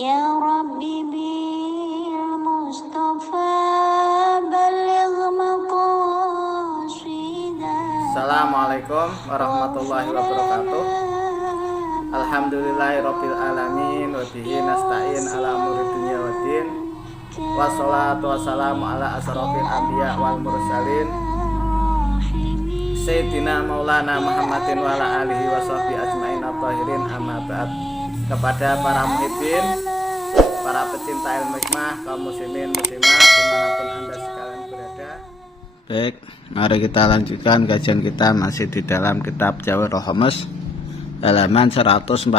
Ya Rabbi bil Mustafa baligh maqasidah. Assalamualaikum warahmatullahi wabarakatuh. Alhamdulillahirabbil alamin wa bihi nasta'in ala umuri dunya waddin. Wassalatu wassalamu ala asrofil anbiya wal mursalin Sayyidina Maulana Muhammadin wa ala alihi wa sahbihi ajmain at-tahirin, amma ba'd. Kepada para muhibbin, para pecinta ilmu hikmah, kaum muslimin muslimat dimanapun anda sekalian berada. Baik, mari kita lanjutkan kajian kita masih di dalam kitab Jawahirul Khamas halaman 147.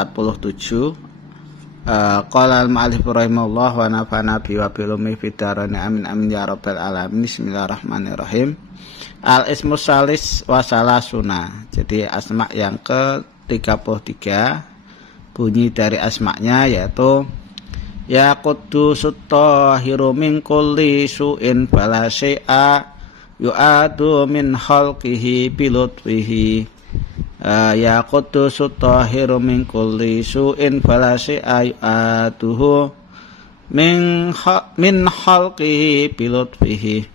Qala al-mu'allif rahimahullah wa nafa'ana bi wa bil umi fid dharain amin amin ya rabbal alamin. Bismillahirrahmanirrahim. Al-ismu salis wa salasuna. Jadi asma yang ke-33, bunyi dari asma'nya yaitu ya quddusut tahiru min kulli su'in fala syai'a yu'adu min khalqihi bilutfihi. Ya quddusut tahiru min kulli su'in fala syai'a yu'aduhu min khalqihi bilutfihi.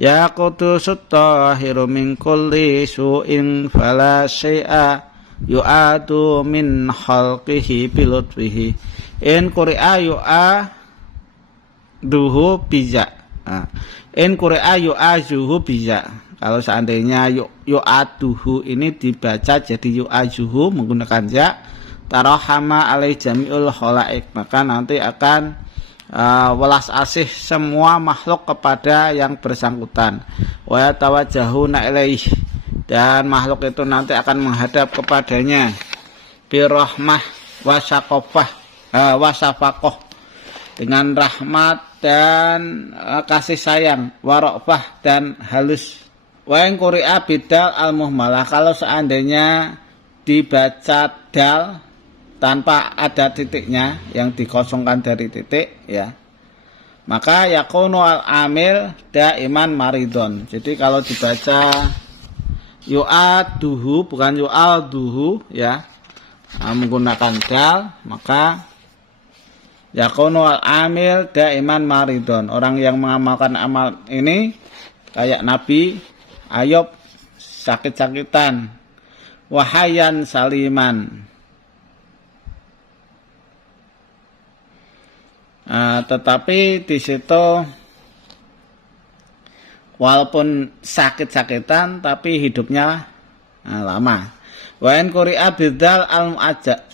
Ya quddusut tahiru min kulli su'in fala syai'a yu'adu min khalqihi bilutfihi. In quri'a yu'aduhu bija. In quri'a yu'azuhu bija. Kalau seandainya yu'aduhu ini dibaca jadi yu'azuhu menggunakan ya, tarahama alai jami'ul khalaik, maka nanti akan welas asih semua makhluk kepada yang bersangkutan. Wa yatawajjahuna ilaih, dan makhluk itu nanti akan menghadap kepadanya birahmah wasafaqah, dengan rahmat dan kasih sayang, warofah dan halus. Wa in quri'a bidal al-muhmalah, kalau seandainya dibaca dal tanpa ada titiknya, yang dikosongkan dari titik ya, maka yakunu al-amil daiman maridon. Jadi kalau dibaca yu'aduhu bukan yu'alduhu ya, menggunakan dal, maka yakunu al-amil daiman maridon. Orang yang mengamalkan amal ini kayak Nabi Ayub, sakit-sakitan, wahayan saliman. Tetapi di situ walaupun sakit-sakitan tapi hidupnya lama. Wa in quri'a bidal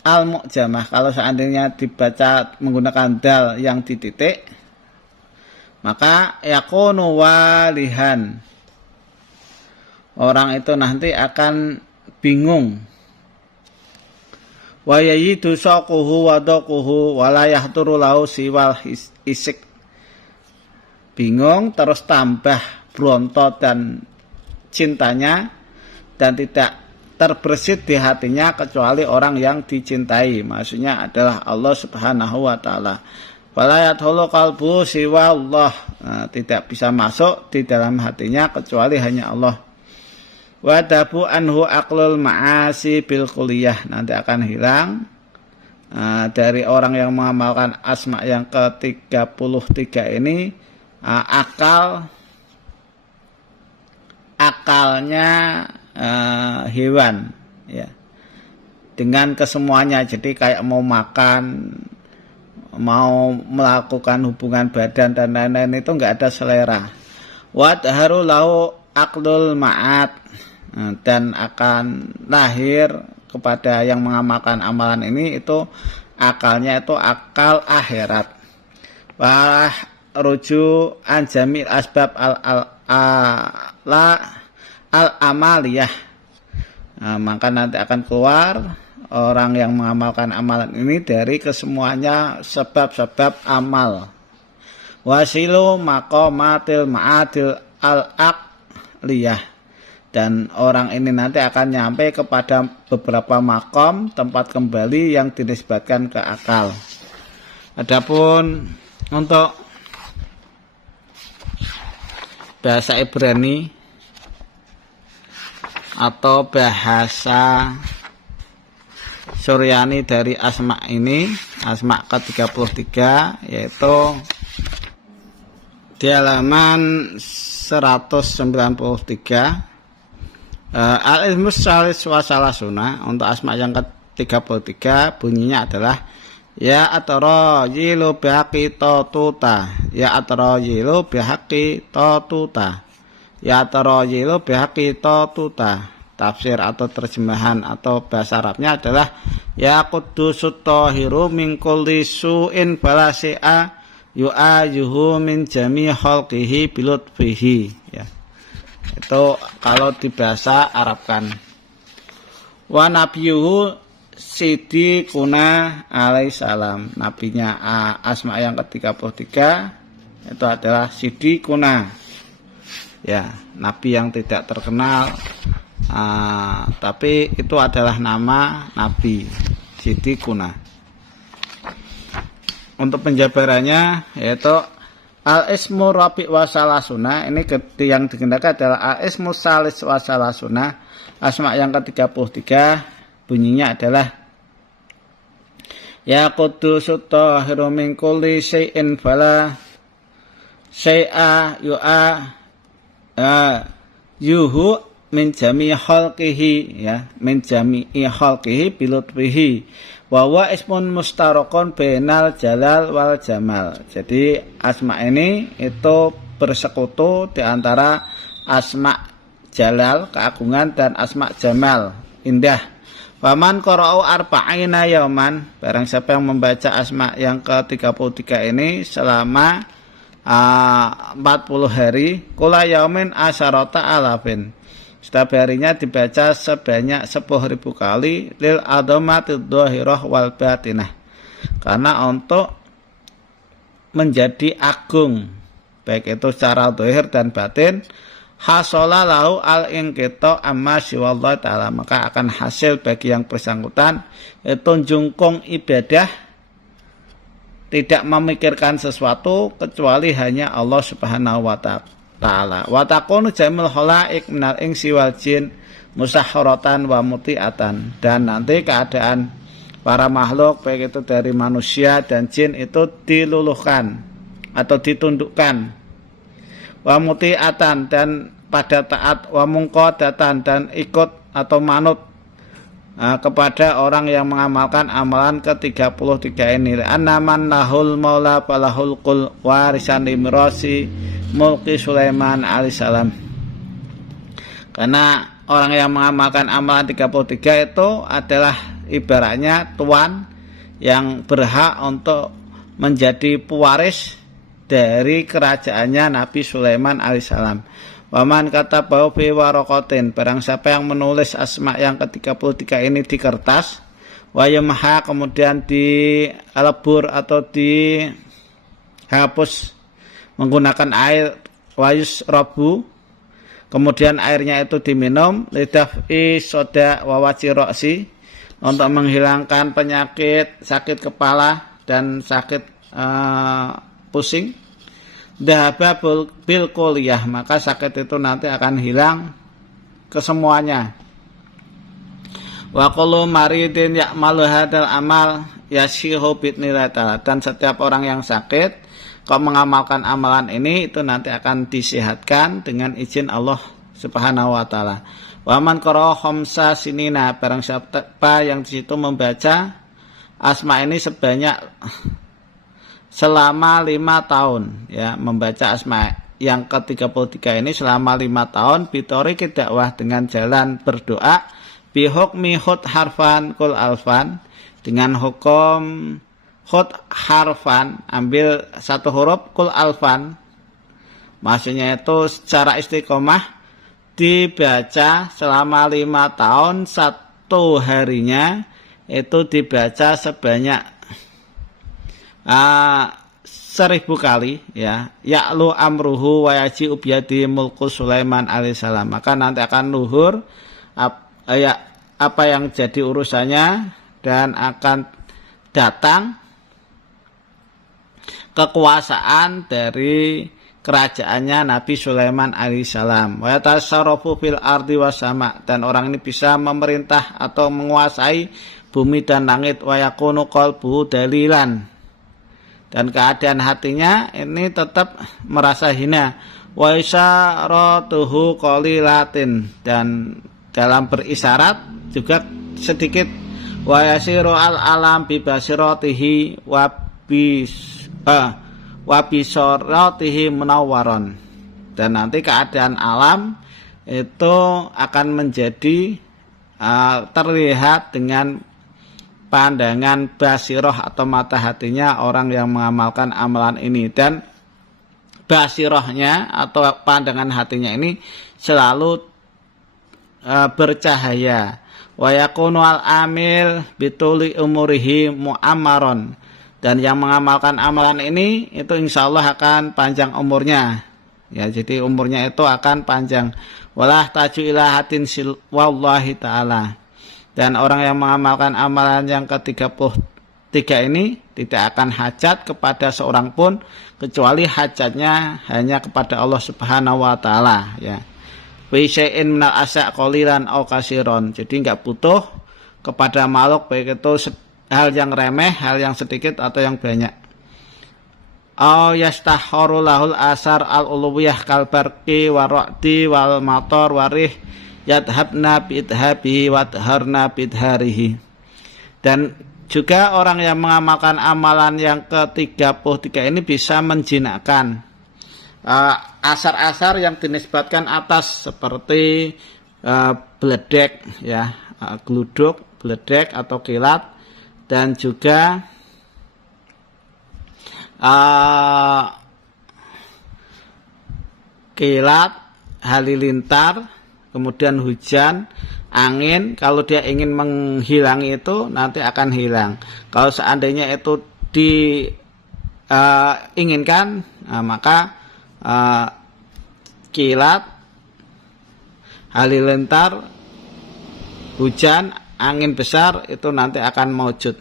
al-mu'jamah, kalau seandainya dibaca menggunakan dal yang dititik, maka yakunu walihan, orang itu nanti akan bingung. Wa yayidu saquhu wa daquhu wa la yahturu lahu siwal isik, bingung terus tambah bronto dan cintanya, dan tidak terbersit di hatinya kecuali orang yang dicintai, maksudnya adalah Allah Subhanahu wa taala. Fala yadkhulu qalbu siwa Allah, tidak bisa masuk di dalam hatinya kecuali hanya Allah. Wa dabu anhu aqlul ma'asi bil kulliyah, nanti akan hilang dari orang yang mengamalkan asma yang ke-33 ini akalnya hewan ya, dengan kesemuanya. Jadi kayak mau makan, mau melakukan hubungan badan dan lain-lain itu enggak ada selera. Wa taharu lahu aqlul ma'at, dan akan lahir kepada yang mengamalkan amalan ini itu akalnya itu akal akhirat. Wa ruju an jamil asbab al-amaliyah, maka nanti akan keluar orang yang mengamalkan amalan ini dari kesemuanya sebab-sebab amal. Wasilu maqamatil ma'adil al-aqliyah, dan orang ini nanti akan nyampe kepada beberapa makom, tempat kembali yang dinisbatkan ke akal. Adapun untuk bahasa Ibrani atau bahasa Suryani dari Asma ini, Asma ke-33, yaitu di halaman 193. Al-ismus salis wa salasuna, untuk Asma yang ke-33 bunyinya adalah ya atrajilu bihaqi tatuta, ya atrajilu bihaqi tatuta, ya atrajilu bihaqi tatuta. Tafsir atau terjemahan atau bahasa Arabnya adalah ya qudusut tahiru min kulli su'in balasi'a yu'ayuhu min jami khalqihi bilutfihi, ya. Itu kalau di bahasa Arabkan. Wa nabiyuhu Siddiquna alaihissalam, nabinya Asma yang ke-33 itu adalah Siddiquna, ya, nabi yang tidak terkenal, tapi itu adalah nama nabi, Siddiquna. Untuk penjabarannya yaitu al-ismu rabi wa salasuna, ini yang digunakan adalah al-ismu salis wa salasuna, Asma yang ke-33 bunyinya adalah ya qudusut tahiru min kulli syai'in fala syai'a yuhu min jami'i khalqihi, ya, min jami'i khalqihi bilutfihi wa huwa ismun mustarakun bainal jalal wal jamal. Jadi Asma ini itu bersekutu di antara Asma jalal, keagungan, dan Asma jamal, indah. Waman qara'u arba'ina yauman, barang siapa yang membaca Asma yang ke-33 ini selama 40 hari, kula yaumin asyarata alafin, setiap harinya dibaca sebanyak 10.000 kali, lil adhamatid dhahirah wal batinah, karena untuk menjadi agung baik itu secara zahir dan batin. Hasola lahu al-inqita amma siwallah ta'ala, maka akan hasil bagi yang bersangkutan itu jungkung ibadah, tidak memikirkan sesuatu kecuali hanya Allah Subhanahu wa ta'ala. Wa takunu jamil khalaik minal insi wal jin musahharatan wa muti'atan, dan nanti keadaan para makhluk baik itu dari manusia dan jin itu diluluhkan atau ditundukkan, wa muti'atan, dan pada taat, wa munqadatan, dan ikut atau manut kepada orang yang mengamalkan amalan ke-33 ini. Annaman lahul maula falahul qul warisan limirasi mulki Sulaiman alaihissalam, karena orang yang mengamalkan amalan 33 itu adalah ibaratnya tuan yang berhak untuk menjadi pewaris dari kerajaannya Nabi Sulaiman alaihissalam. Waman kata bahwa fi warokotin, barang siapa yang menulis Asma yang ke-33 ini di kertas, wayamha, kemudian dilebur atau dihapus menggunakan air, wayus robu, kemudian airnya itu diminum, lidaf'i soda wawaci roksi, untuk menghilangkan penyakit sakit kepala dan sakit pusing. Dhahaba bil kulliyah, maka sakit itu nanti akan hilang kesemuanya. Wa kullu maridin ya'malu hadzal amal yashihu bi'idznillah ta'ala, dan setiap orang yang sakit kok mengamalkan amalan ini itu nanti akan disehatkan dengan izin Allah Subhanahu wa taala. Wa man qara'a khamsa sinina, barang siapa yang di situ membaca Asma ini sebanyak selama 5 tahun, ya, membaca Asma yang ke-33 ini selama 5 tahun, bitoriki dakwah, dengan jalan berdoa, bihukmi hud harfan kul alfan, dengan hukum hud harfan, ambil satu huruf, kul alfan, maksudnya itu secara istiqomah dibaca selama 5 tahun, satu harinya itu dibaca sebanyak 1000 kali, ya, ya'lu amruhu wa yaji ubiyadi mulku Sulaiman alaihissalam, maka nanti akan luhur apa yang jadi urusannya, dan akan datang kekuasaan dari kerajaannya Nabi Sulaiman alaihissalam. Wa yatasarrafu fil ardi was sama, dan orang ini bisa memerintah atau menguasai bumi dan langit, wa yakunu qalbuhu dalilan, dan keadaan hatinya ini tetap merasa hina, wa isyaratuhu qalilatin, dan dalam berisyarat juga sedikit, wa yasiru al alam bi basiratihi wa bisaratihi munawwaron, dan nanti keadaan alam itu akan menjadi terlihat dengan pandangan basiroh atau mata hatinya orang yang mengamalkan amalan ini, dan basirohnya atau pandangan hatinya ini selalu bercahaya. Wa yakunu al amil bituli umurihi mu'ammaron, dan yang mengamalkan amalan ini itu insya Allah akan panjang umurnya, ya, jadi umurnya itu akan panjang. Walah taju ila hatin wallahi ta'ala, dan orang yang mengamalkan amalan yang ke-33 ini tidak akan hajat kepada seorang pun kecuali hajatnya hanya kepada Allah Subhanahu wa taala, ya. Bi syai'in minal asa qalilan aw kasiron, jadi enggak butuh kepada makhluk baik itu hal yang remeh, hal yang sedikit atau yang banyak. Aw yastaharu lahul asar al-uluwiyah kal barqi wa ra'di wal matar warih yadhabna bidhabihi wadharna bidharihi. Dan juga orang yang mengamalkan amalan yang ke-33 ini bisa menjinakkan asar-asar yang dinisbatkan atas seperti beledek, ya, gluduk, beledek atau kilat, dan juga kilat, halilintar, kemudian hujan, angin. Kalau dia ingin menghilangi itu nanti akan hilang. Kalau seandainya itu diinginkan, maka kilat, halilintar, hujan, angin besar itu nanti akan mewujud.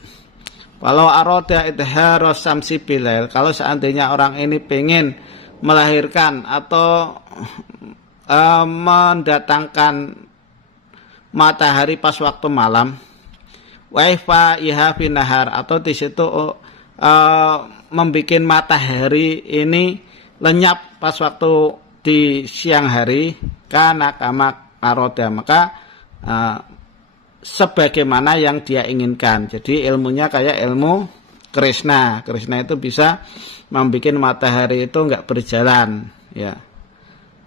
Kalau aroda idharos samsi bilail, kalau seandainya orang ini pengen melahirkan atau mendatangkan matahari pas waktu malam, waifa iha finahar, atau di situ membikin matahari ini lenyap pas waktu di siang hari, kana kama aroda, maka sebagaimana yang dia inginkan. Jadi ilmunya kayak ilmu Krishna. Krishna itu bisa membuat matahari itu enggak berjalan, ya.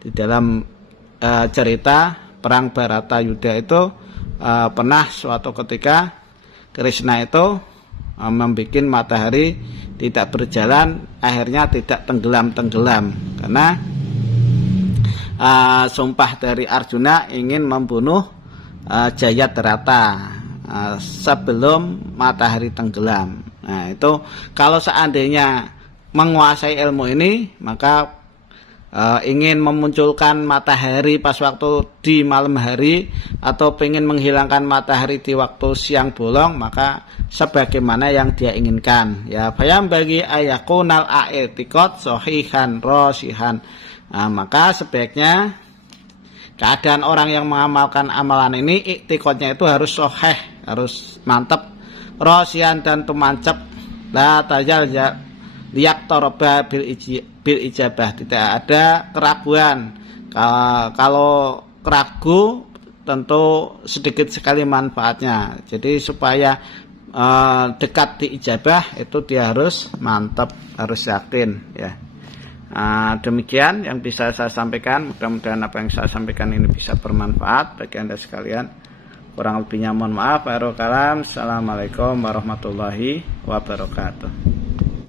Di dalam cerita perang Bharatayuddha itu pernah suatu ketika Krishna itu membuat matahari tidak berjalan, akhirnya tidak tenggelam karena sumpah dari Arjuna ingin membunuh Jayadrata sebelum matahari tenggelam. Nah, itu kalau seandainya menguasai ilmu ini, maka ingin memunculkan matahari pas waktu di malam hari atau ingin menghilangkan matahari di waktu siang bolong, maka sebagaimana yang dia inginkan, ya. Bayam bagi ayakunal a'tiqad sahihan rasihan. Maka sebaiknya keadaan orang yang mengamalkan amalan ini, iktikadnya itu harus sahih, harus mantap, rasihan dan tumancep, la tajal liyak toroba bil ijabah, tidak ada keraguan. Kalau keragu tentu sedikit sekali manfaatnya. Jadi supaya dekat di ijabah itu dia harus mantap, harus yakin, ya. Demikian yang bisa saya sampaikan. Mudah-mudahan apa yang saya sampaikan ini bisa bermanfaat bagi Anda sekalian. Kurang lebihnya mohon maaf. Assalamualaikum warahmatullahi wabarakatuh.